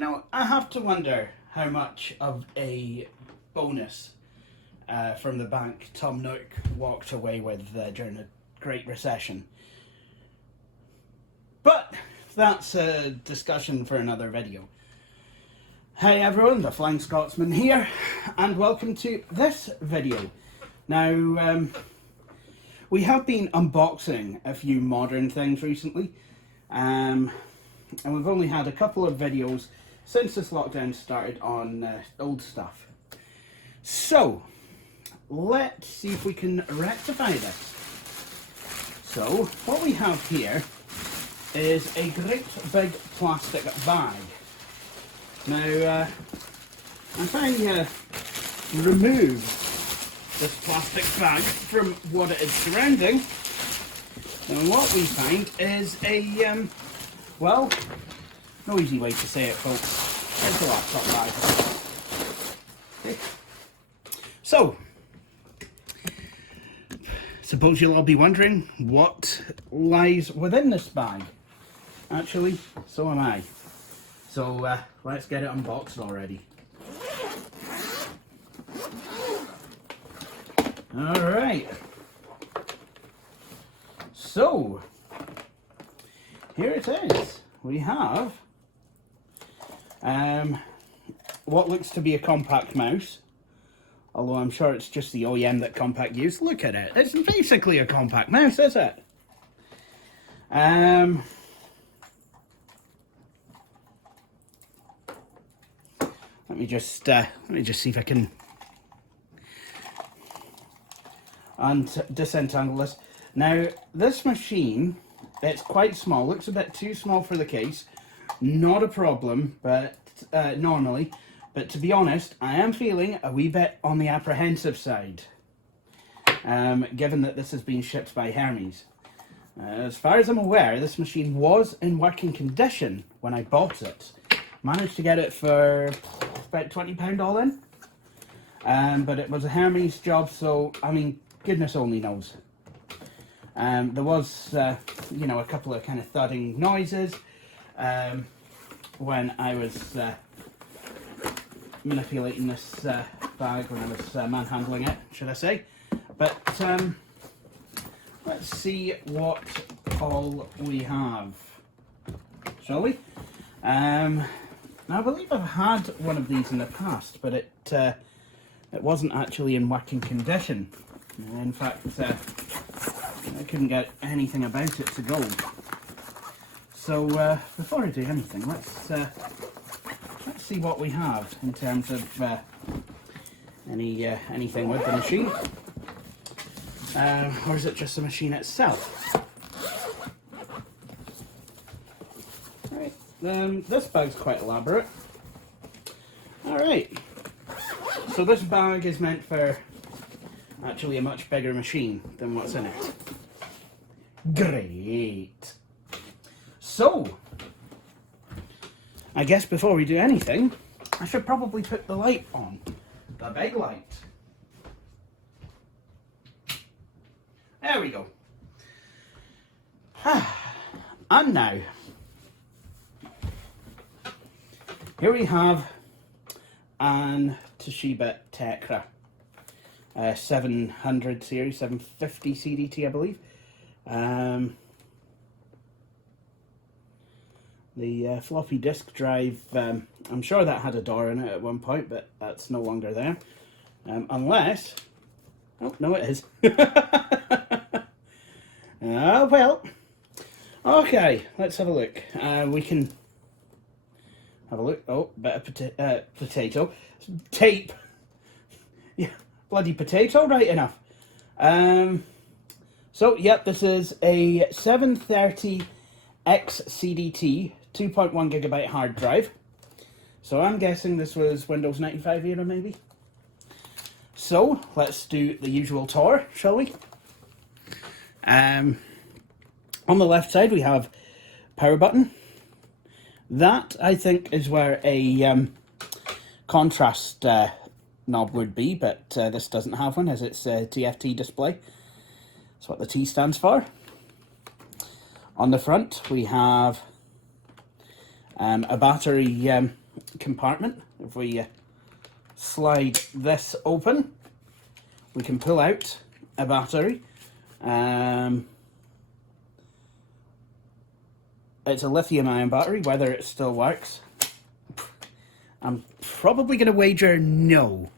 know, I have to wonder how much of a bonus from the bank Tom Nook walked away with during the Great Recession. But that's a discussion for another video. Hey everyone, the Flying Scotsman here, and welcome to this video. Now, we have been unboxing a few modern things recently, and we've only had a couple of videos since this lockdown started on old stuff. So, let's see if we can rectify this. So, what we have here is a great big plastic bag. Now, if I remove this plastic bag from what it is surrounding, then what we find is a, well, no easy way to say it, folks. It's a laptop bag. Okay. So, suppose you'll all be wondering what lies within this bag. Actually, so am I. So, let's get it unboxed already. Alright. So, here it is. We have what looks to be a compact mouse. Although I'm sure it's just the OEM that Compact use. Look at it. It's basically a compact mouse, is it? Let me just see if I can disentangle this. Now, this machine, it's quite small. Looks a bit too small for the case. Not a problem, but normally. But to be honest, I am feeling a wee bit on the apprehensive side, given that this has been shipped by Hermes. As far as I'm aware, this machine was in working condition when I bought it. Managed to get it for about £20 all in, but it was a Hermes job, so I mean, goodness only knows. There was, you know, a couple of kind of thudding noises when I was manipulating this bag, when I was manhandling it, should I say. But let's see what all we have, shall we? Now, I believe I've had one of these in the past, but it wasn't actually in working condition. In fact, I couldn't get anything about it to go. So before I do anything, let's see what we have in terms of anything with the machine, or is it just the machine itself? Right, this bag's quite elaborate. All right, so this bag is meant for actually a much bigger machine than what's in it. Great. So, I guess before we do anything, I should probably put the light on. The big light. There we go. And now, here we have an Toshiba Tecra 700 series, 750 CDT, I believe. The floppy disk drive, I'm sure that had a door in it at one point, but that's no longer there. Unless... Oh, no it is. Oh, well. Okay, let's have a look. We can have a look. Oh, bit of potato. Tape. Yeah, bloody potato, right enough. So, yep, this is a 730 XCDT 2.1 gigabyte hard drive. So I'm guessing this was Windows 95 era, maybe. So let's do the usual tour, shall we? On the left side we have power button. That, I think, is where a contrast knob would be, but this doesn't have one as it's a TFT display. That's what the T stands for. On the front we have a battery compartment. If we slide this open, we can pull out a battery. It's a lithium-ion battery. Whether it still works, I'm probably going to wager no.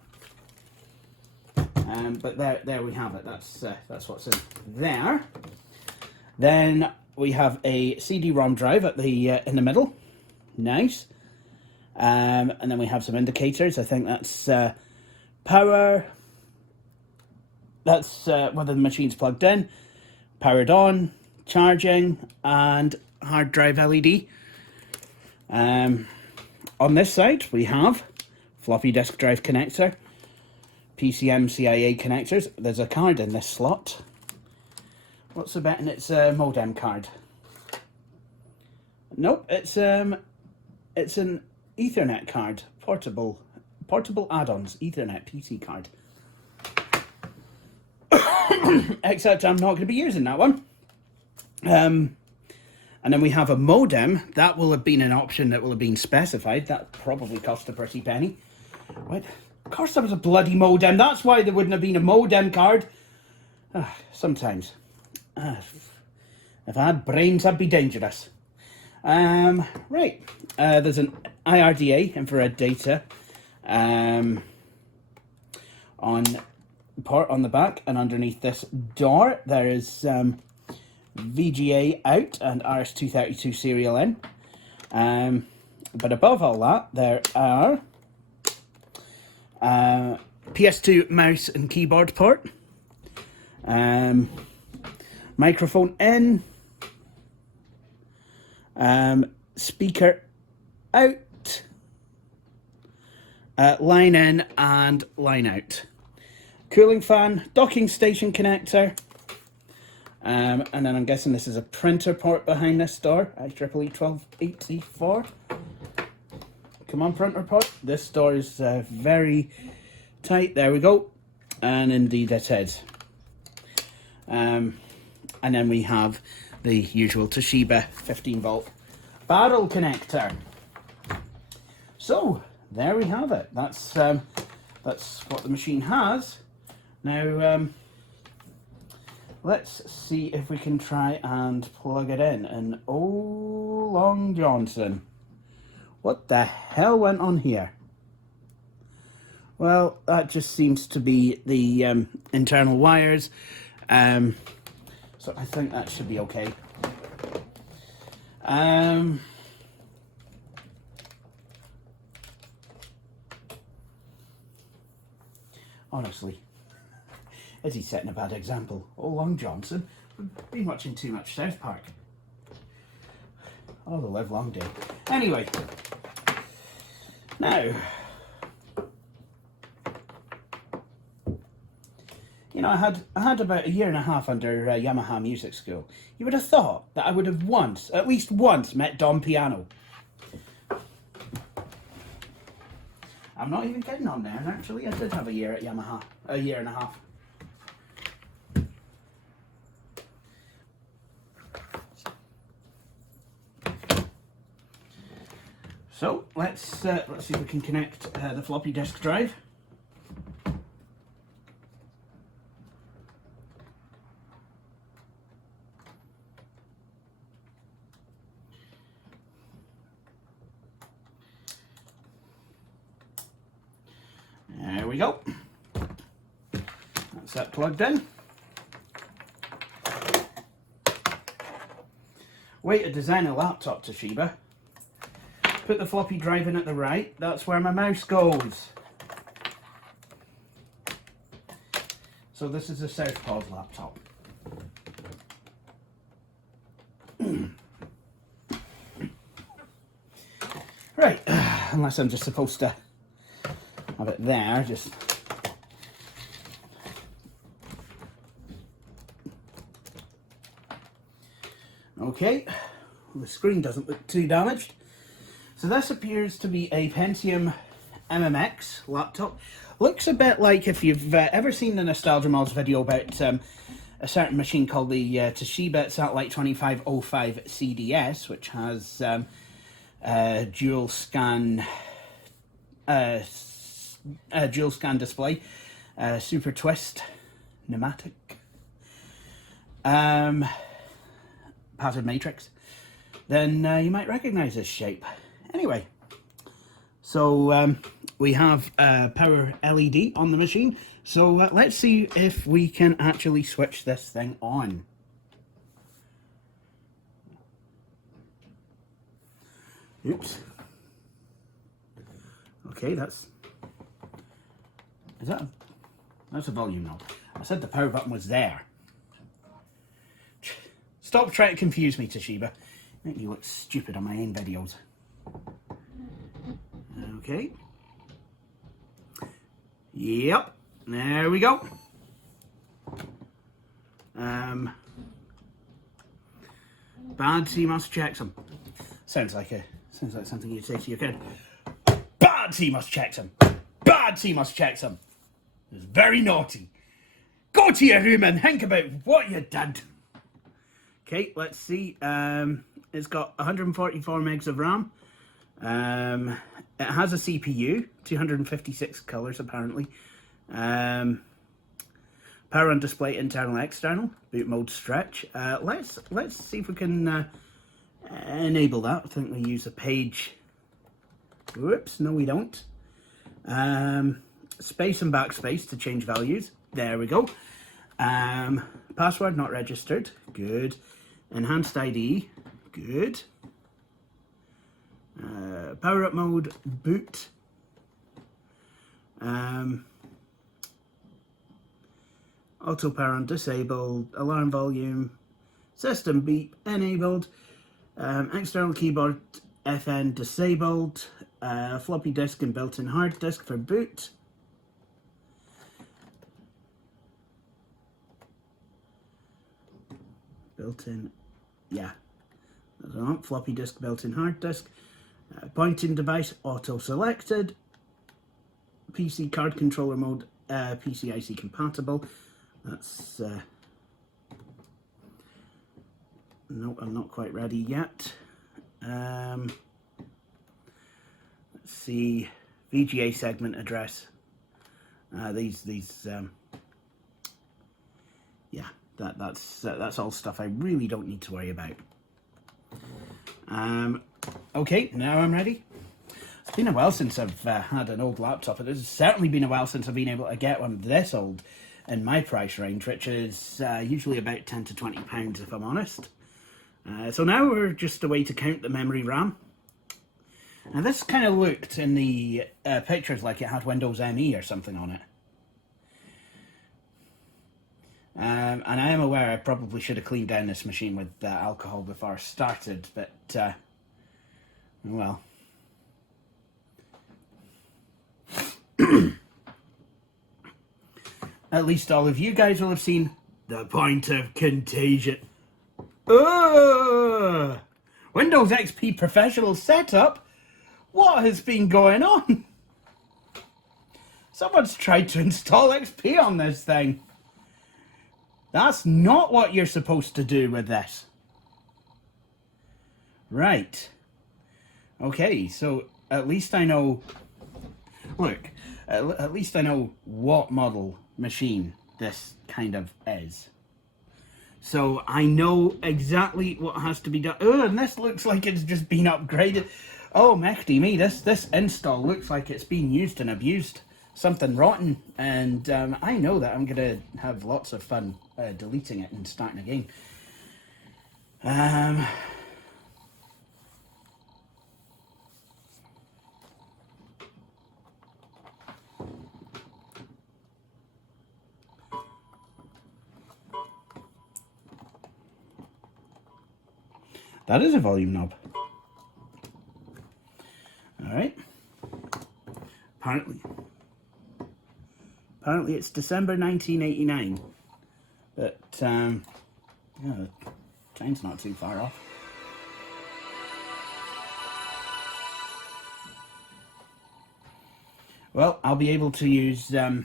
But there we have it. That's what's in there. Then we have a CD-ROM drive at the in the middle. Nice. And then we have some indicators. I think that's power. That's whether the machine's plugged in, powered on, charging, and hard drive LED. On this side, we have floppy disk drive connector, PCM CIA connectors. There's a card in this slot. What's the betting it's a modem card? Nope, it's an Ethernet card, portable add-ons, Ethernet PC card. Except I'm not going to be using that one. And then we have a modem. That will have been an option that will have been specified. That probably cost a pretty penny. What? Of course there was a bloody modem. That's why there wouldn't have been a modem card. Sometimes. If I had brains, I'd be dangerous. Right. There's an IRDA, infrared data, port on the back, and underneath this door there is VGA out and RS-232 serial in. But above all that, there are PS2 mouse and keyboard port, microphone in, speaker out, line in and line out, cooling fan, docking station connector, and then I'm guessing this is a printer port behind this door, IEEE 1284. Come on, printer port. This door is very tight. There we go. And indeed it is. And then we have the usual Toshiba 15-volt barrel connector. So there we have it. That's what the machine has. Now let's see if we can try and plug it in. And oh, Long Johnson, what the hell went on here? Well, that just seems to be the internal wires. So I think that should be okay. Honestly, is he setting a bad example? Oh, Long Johnson, we've been watching too much South Park. Oh, the live long day. Anyway, now, you know, I had about a year and a half under Yamaha Music School. You would have thought that I would have at least once met Don Piano. I'm not even kidding on there, and actually I did have a year at Yamaha, a year and a half. So let's see if we can connect the floppy disk drive. There we go. That's that plugged in. Way to design a laptop, Toshiba. Put the floppy drive in at the right. That's where my mouse goes. So this is a Southpaw's laptop. Right, unless I'm just supposed to have it there, just... Okay, the screen doesn't look too damaged. So this appears to be a Pentium MMX laptop. Looks a bit like, if you've ever seen the Nostalgia Mods video about a certain machine called the Toshiba Satellite 2505 CDS, which has dual scan dual scan display, super twist, pneumatic, pattern matrix, then you might recognize this shape. Anyway, so we have a power LED on the machine, so let's see if we can actually switch this thing on. Oops. Okay, that's a volume knob. I said the power button was there. Stop trying to confuse me, Toshiba. Make me look stupid on my own videos. Okay. Yep. There we go. Bad CMOS checksum. Sounds like something you'd say to your kid. Bad CMOS checksum. Bad CMOS checksum. It's very naughty. Go to your room and think about what you did. Okay, let's see. It's got 144 megs of RAM. It has a CPU, 256 colors apparently. Power on display, internal, external. Boot mode stretch. Let's see if we can enable that. I think we use a page. Whoops, no we don't. Space and backspace to change values. There we go. Password not registered. Good. Enhanced ID. Good. Power up mode. Boot. Auto power on disabled. Alarm volume. System beep enabled. External keyboard FN disabled. Floppy disk and built-in hard disk for boot. Built-in, yeah. Floppy disk, built-in hard disk. Pointing device auto selected. PC card controller mode, PCIe compatible. That's no, I'm not quite ready yet. Let's see, VGA segment address. Yeah, that's all stuff I really don't need to worry about. Okay, now I'm ready. It's been a while since I've had an old laptop. It has certainly been a while since I've been able to get one this old in my price range, which is usually about £10 to £20 if I'm honest. So now we're just a way to count the memory RAM. Now this kind of looked in the pictures like it had Windows ME or something on it. And I am aware I probably should have cleaned down this machine with alcohol before I started, but well. At least all of you guys will have seen the point of contagion. Windows XP Professional setup? What has been going on? Someone's tried to install XP on this thing. That's not what you're supposed to do with this. Right. Okay, so at least I know... Look, at least I know what model machine this kind of is. So I know exactly what has to be done. Oh, and this looks like it's just been upgraded. Oh, mechty me, this install looks like it's been used and abused. Something rotten. And I know that I'm going to have lots of fun deleting it and starting again. That is a volume knob. Alright. Apparently it's December 1989. But, yeah, the time's not too far off. Well, I'll be able to use that,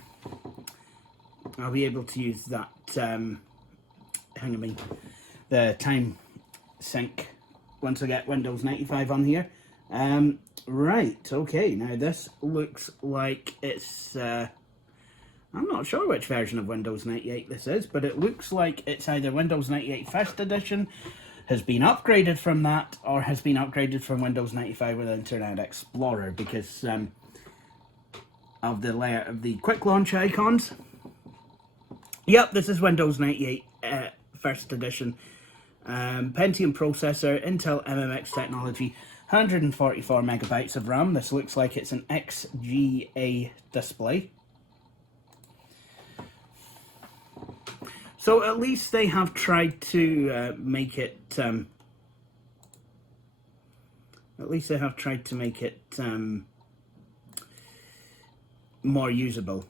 the time sync once I get Windows 95 on here. Right, okay, now this looks like it's, I'm not sure which version of Windows 98 this is, but it looks like it's either Windows 98 First Edition, has been upgraded from that, or has been upgraded from Windows 95 with Internet Explorer, because of the layout of the quick launch icons. Yep, this is Windows 98 First Edition. Pentium processor, Intel MMX technology, 144 megabytes of RAM. This looks like it's an XGA display. So at least they have tried to make it. More usable.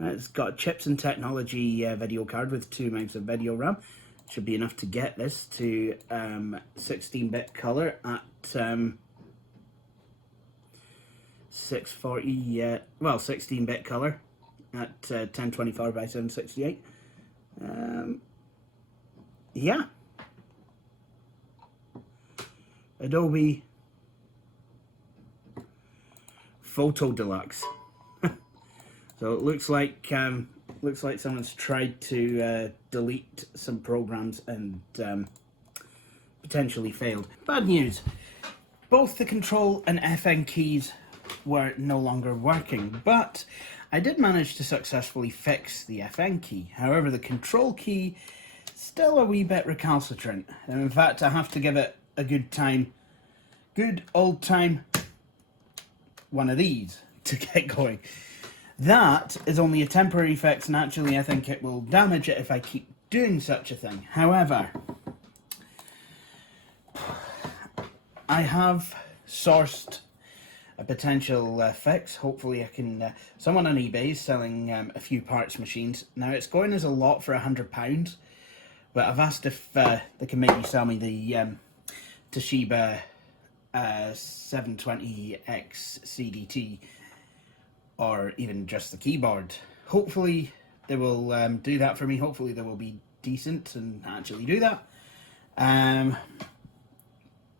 It's got a chips and technology video card with 2 megs of video RAM. Should be enough to get this to 16-bit color at 640. Well, 16-bit color at 1024 by 768. Yeah. Adobe Photo Deluxe. So it looks like someone's tried to delete some programs and potentially failed. Bad news. Both the control and FN keys were no longer working, but I did manage to successfully fix the FN key. However, the control key still a wee bit recalcitrant. And in fact, I have to give it a good old time one of these to get going. That is only a temporary fix, and actually I think it will damage it if I keep doing such a thing. However, I have sourced a potential fix. Hopefully I can... someone on eBay is selling a few parts machines. Now it's going as a lot for £100, but I've asked if they can maybe sell me the Toshiba 720X CDT, or even just the keyboard. Hopefully they will do that for me. Hopefully they will be decent and actually do that.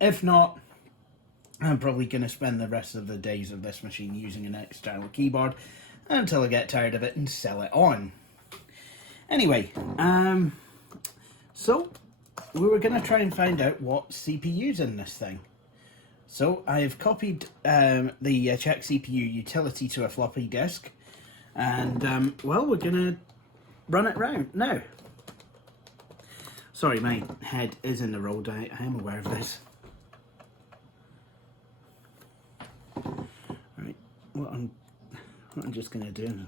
If not, I'm probably going to spend the rest of the days of this machine using an external keyboard until I get tired of it and sell it on. Anyway, so we were going to try and find out what CPU's in this thing. So I've copied the check CPU utility to a floppy disk, and well, we're gonna run it round now. Sorry, my head is in the road. I am aware of this. Right, what I'm just gonna do.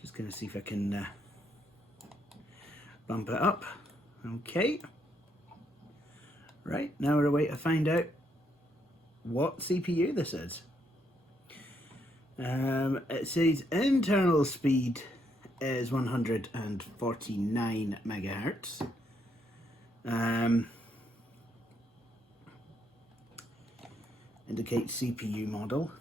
Just gonna see if I can bump it up. Okay. Right, now we're away to find out what CPU this is. It says internal speed is 149 megahertz. Indicates CPU model.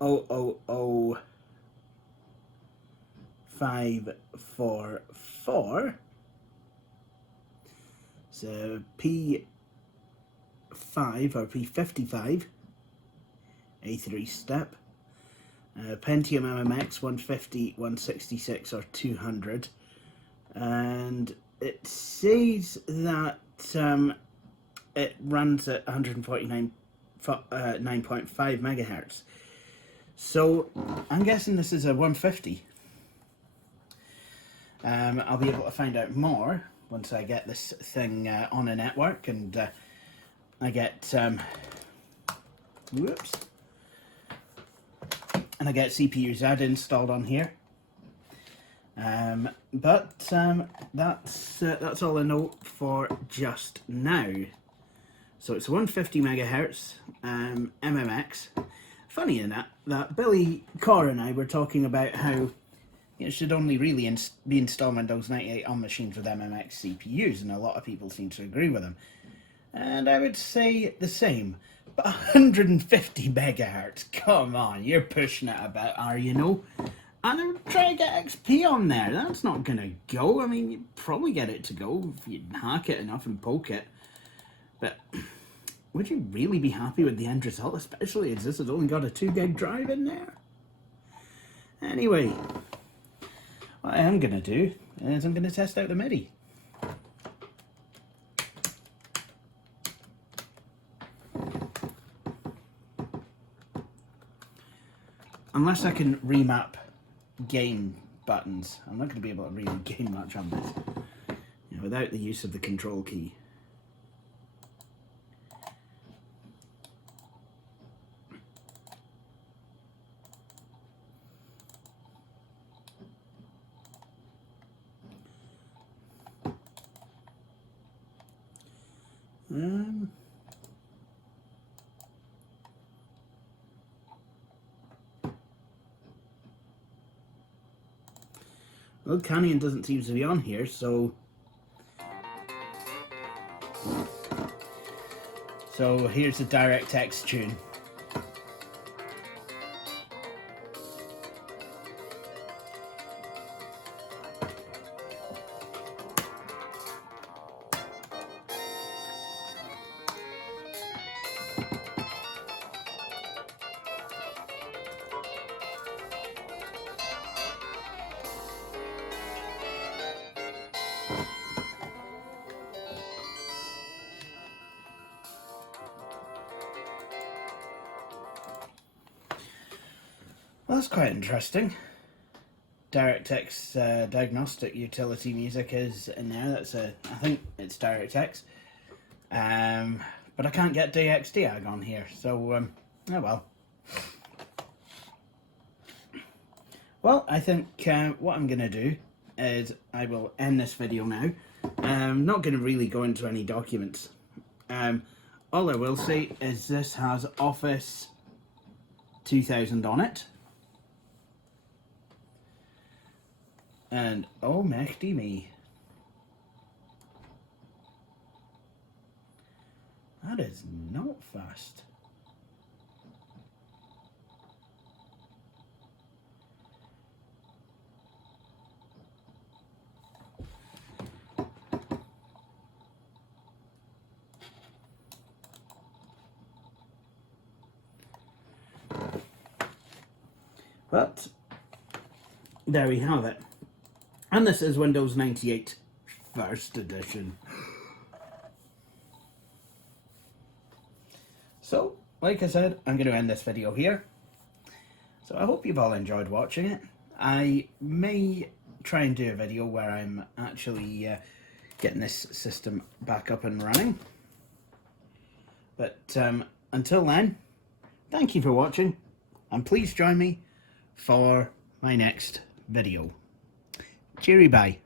0005544. So P5 or P55, A3 step, Pentium MMX 150, 166 or 200, and it says that it runs at 149.9.5 megahertz. So I'm guessing this is a 150. I'll be able to find out more once I get this thing on a network and I get CPU Z installed on here. But that's all I know for just now. So it's 150 megahertz MMX. Funny in that Billy Carr and I were talking about how it should only really be installed Windows 98 on machines with MMX CPUs, and a lot of people seem to agree with him. And I would say the same. But 150 megahertz, come on, you're pushing it a bit, are you know? And I'm trying to get XP on there. That's not going to go. I mean, you'd probably get it to go if you hack it enough and poke it. But would you really be happy with the end result, especially as this has only got a 2 gig drive in there? Anyway, what I am going to do is I'm going to test out the MIDI. Unless I can remap game buttons, I'm not going to be able to really game much on this without the use of the control key. Well, Canyon doesn't seem to be on here, so here's the DirectX tune. Well, that's quite interesting. DirectX diagnostic utility music is in there. I think it's DirectX. But I can't get DXDiag on here, so oh well. Well, I think what I'm going to do is I will end this video now. I'm not going to really go into any documents. All I will say is this has Office 2000 on it. And oh, mechty me. That is not fast. But there we have it. And this is Windows 98 First Edition. So, like I said, I'm going to end this video here. So I hope you've all enjoyed watching it. I may try and do a video where I'm actually getting this system back up and running. But until then, thank you for watching, and please join me for my next video. Cheery bye.